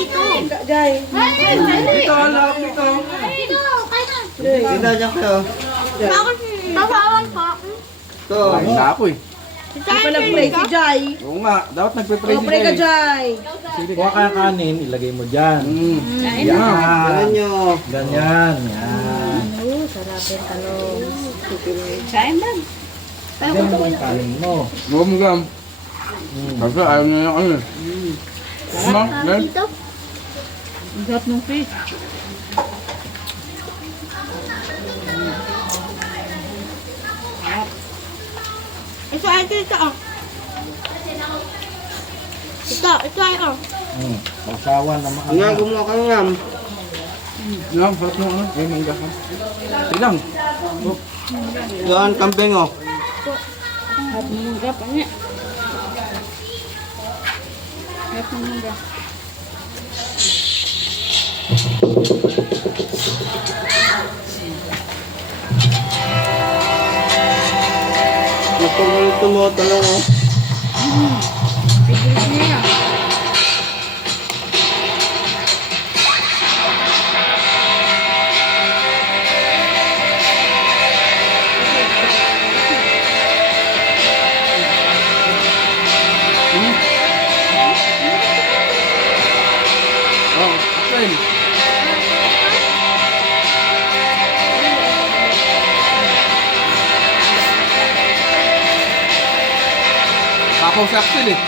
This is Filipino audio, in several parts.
dito. Jai. Dito, anak, dito. Dito, kain na. Dito, dyan kayo. Bakit? Babawan pa. Ito. Ayun na ako eh. Hindi pa nag-pray si Jai. Oo nga, dapat nagpe-pray O, pray ka, eh. Jai. Kuha ka ng kanin, ilagay mo dyan. Ganyan Yan. nyo. Ganyan. Yan. Sarapin talong. Kain ba? Yan mo yung kanin mo. Gum gum. Kasi ayaw na yung ano. Ano? Yan? Dito. Ang sarap ng fish. Ito ay ito. Ito ay Kausawan na mga Nga, gumawa ka nga. Yan, sarap nung ano. Eh, mangga ka. Ilang? Yan, kambing oh. Harap ng mangga pa niya. Harap ng mangga. Ito mo, talong oh. Bibilis niya. Oh, Axel. Ako si Axel eh.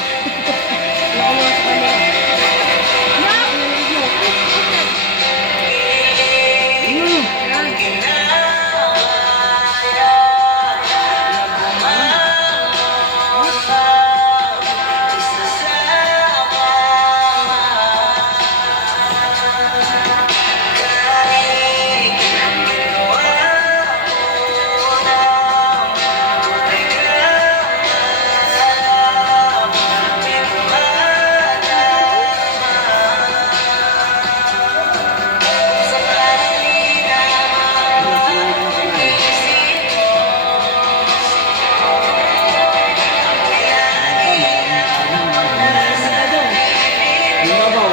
Ayaw mo to?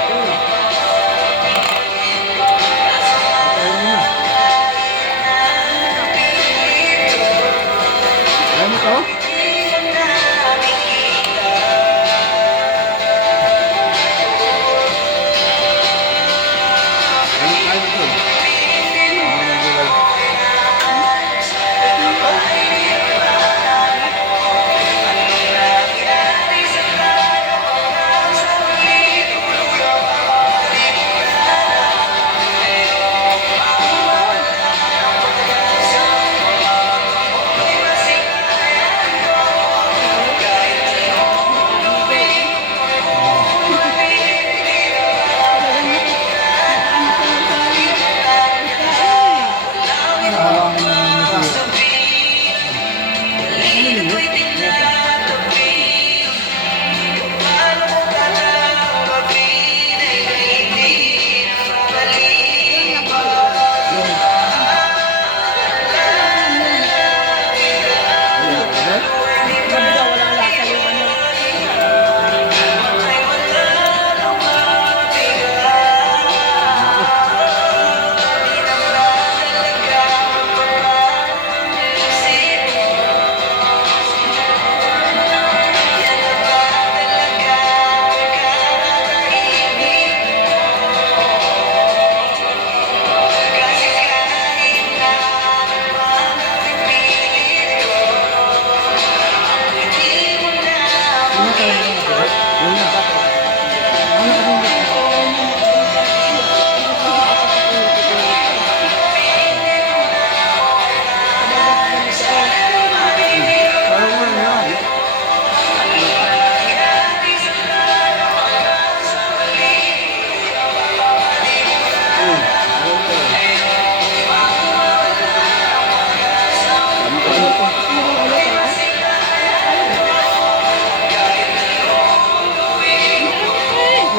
Ayaw mo to?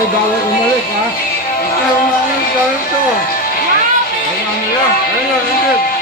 Ay, bawal umalis ha. Ay, umalis ka rin to. Ayun lang nila. Ayun lang, ayun.